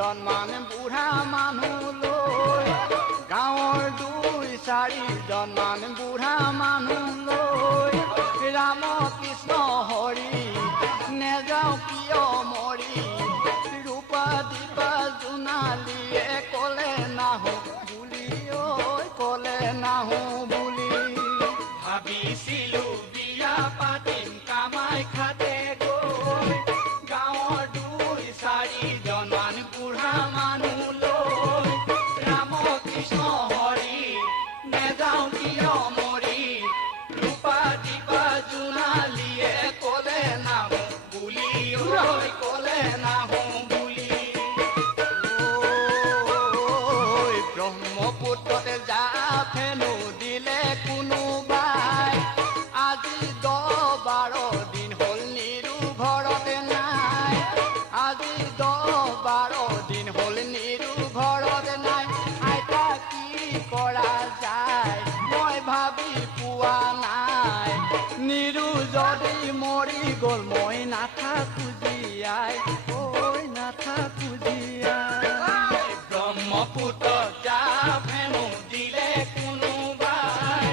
চাৰিজনমান বুঢ়া মানুহ লৈ গাঁৱৰ 2-4জনমান বুঢ়া মানুহ লৈ ৰাম কৃষ্ণ হৰি নেযাওঁ কিয় মৰি ৰূপা দীপা জোনালীয়ে ক'লে নাহো বুলি ঐ ক'লে নাহো বুলি ভাবিছিলো বিয়া পাতিম কামাখ্যাতে গৈ গাঁৱৰ 2-4জনমান বুঢ়া মানুহ লৈ ৰাম কৃষ্ণ হৰি নেযাওঁ কিয় মৰি ৰূপা দীপা জোনালীয়ে ক'লে নাহো বুলি ঐ ক'লে নাহো বুলি ব্ৰহ্মপুত্ৰতে জাফেনো দিলে কোনোবাই আজি 10-12 দিন হ'ল নিৰু ঘৰতে নাই আজি 10-12 দিন হ'ল নিৰু ঘৰতে নাই আইতা কি কৰা যায় মই ভাবি পোৱা নাই নিৰু যদি মৰি গ'ল মই নাথাকো জীয়াই ঐ নাথাকো জীয়াই ব্ৰহ্মপুত্ৰ জাফেনো দিলে কোনোবাই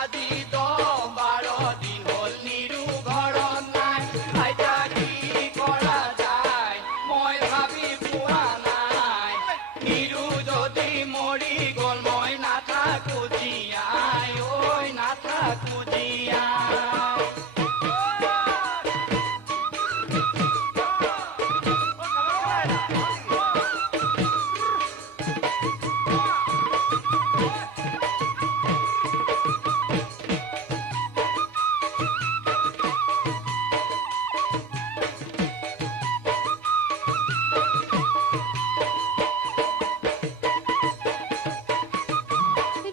আজি 10-12 দিন হ'ল নিৰু ঘৰত নাই আইতা কি কৰা যায় মই ভাবি পোৱা নাই নিৰু যদি মৰি গ'ল মই নাথাকো জীয়াই ঐ নাথাকো জীয়াই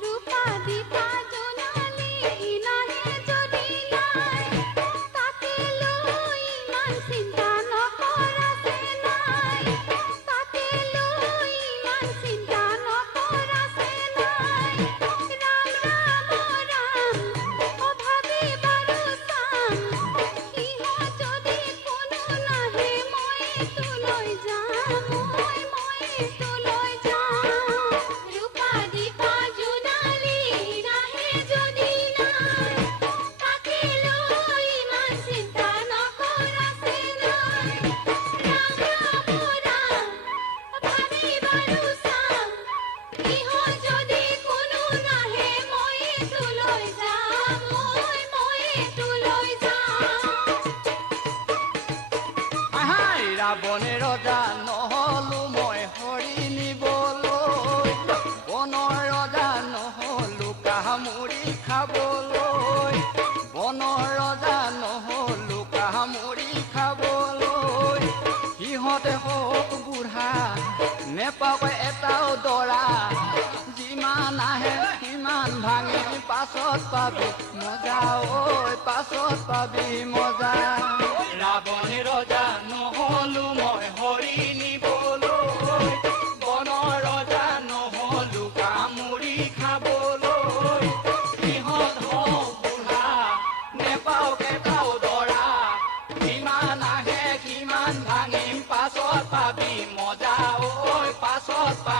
ৰূপা দীপা জোনালী নাহে যদি নাই তাকে লৈ ইমান চিন্তা নকৰাছে নাই তাকে লৈ ইমান চিন্তা নকৰাছে নাই ৰাম ৰাম ৰাম অভাৱী বাৰু চাম ইহঁত যদি কোনো নাহে মই তোলৈ যাম মই তোলৈ যাম ৰূপা দীপা জোনালী নাহে যদি নাই তাকে লৈ ইমান চিন্তা নকৰাছে নাই ৰাম ৰাম ৰাম ভাবি বাৰু চাম ইহঁত যদি কোনো নাহে মই তোলৈ যাম মই তোলৈ যাম আহাই ৰাৱণে ৰজা নহলো মই হৰি নিবলৈ বনৰ ৰজা নহলো কামুৰি খাবলৈ বনৰ ৰজা নহলো কামুৰি খাবলৈ সিহঁতে হওক বুঢ়া নেপাব এটাও দৰা যিমান আহে সিমান ভাঙি পাছত পাবি মজা ঐ পাছত পাবি মজা ৰাৱণ ৰজা নহলো মই হৰি নিবলৈ বনৰ ৰজা নহলো কামুৰি খাবলৈ সিহঁত হওক বুঢ়া নেপাও কেটাও দৰা যিমান আহে সিমান ভাঙিম পাছত পাবি মজা ঐ পাছত পাবি